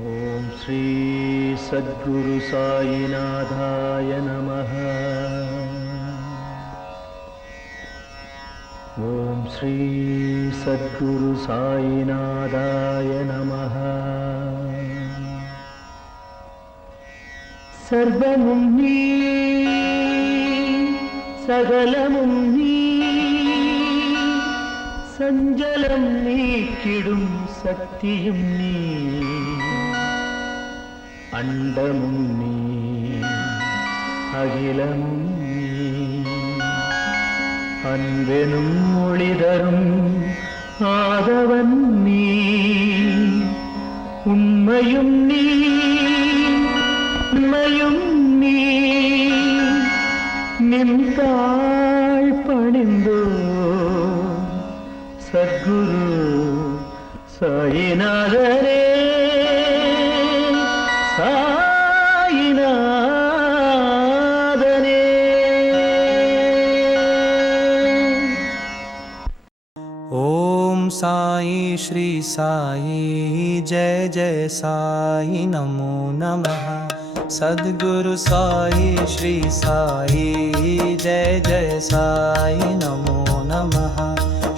ओम श्री सद्गुरु साईनाथाय नमः। ओम श्री सद्गुरु साईनाथाय नमः। सर्वमुं नी सकलमुं नी सञ्जलं नीक्किडुं शक्तियुं नी अण्डमुं नी अखिलमुं नी अन्वेनुं मोळिदरुं आदवन् नी उण्मयुं नी उण्मयुं नी निन्ताळ் पणिन्दो सद्गुरु साईनाथरे साईनाथने। ओम साई श्री साई जय जय साई नमो नमः। सद्गुरु साई श्री साई जय जय साई नमो नमः।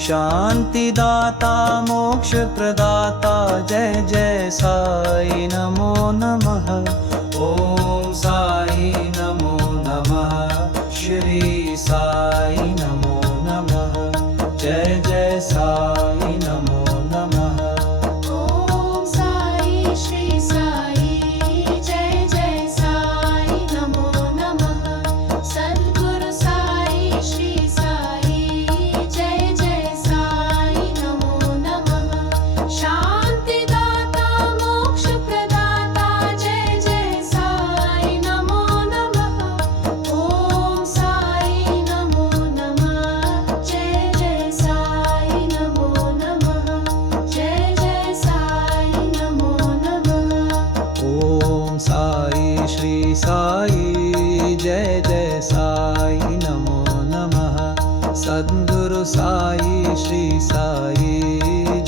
शांतिदाता मोक्ष प्रदाता जय जय साई नमो नमः। ओम साई नमो नमः। श्री साई नमो नमः। जय जय साई नमो नमः। ओम साई श्री साई जय जय साई नमो नमः। सद्गुरु साई श्री साई जय जय साई नमो नमः। शांतिदाता मोक्ष प्रदाता जय जय साई नमो नमः। ओम साई नमो नमः। जय जय साई नमो नमः। जय जय साई नमो नमः। ओम साई श्री साई जय जय साई नमो नमः। सद्गुरु साई श्री साई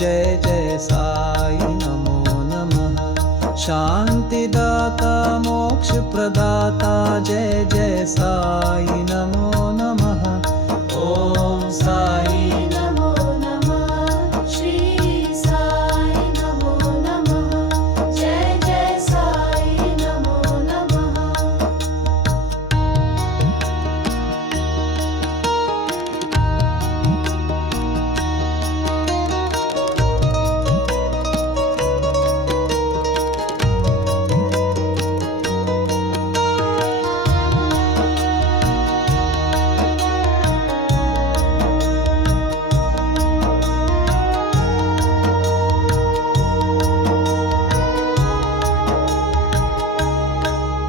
जय जय साई नमो नमः। शांतिदाता मोक्ष प्रदाता जय जय साई नमो नमः। ओम साई नमो नमः। श्री साई नमो नमः। जय जय साई नमो नमः।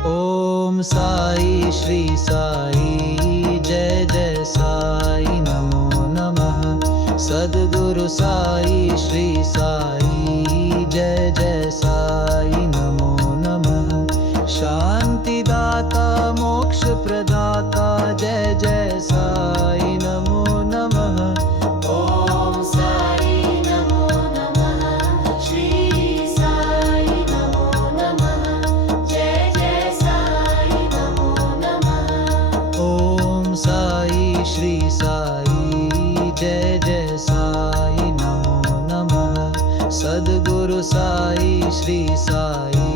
ओम साई श्री साई जय जय साई नमो नमः। सद्गुरु साई श्री साई जय जय साई नमो नमः। शांतिदाता मोक्ष प्रदाता जय जय साई नमो नमः। ओम साई नमो नमः। श्री साई नमो नमः। जय जय साई नमो नमः। ओम साई श्री साई जय जय साई नमो नमः। सद्गुरु साई श्री साई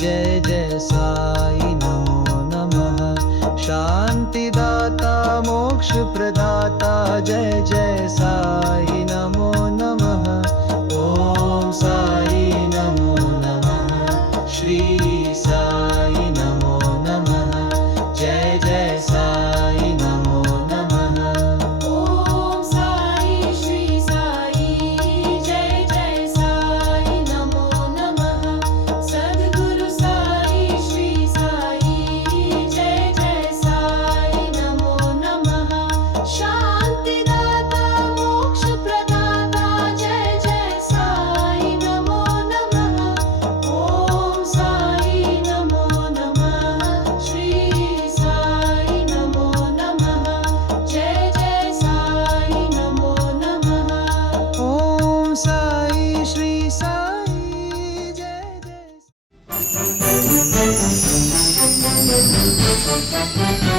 जय जय साई नमो नमः। शांतिदाता मोक्ष प्रदाता जय जय साई नमो नमः। ओम साई नमो नमः। श्री साई नमो नमः। जय जय साई नमो नमः। ओम साई श्री साई जय जय साई नमो नमः। सद्गुरु साई श्री Om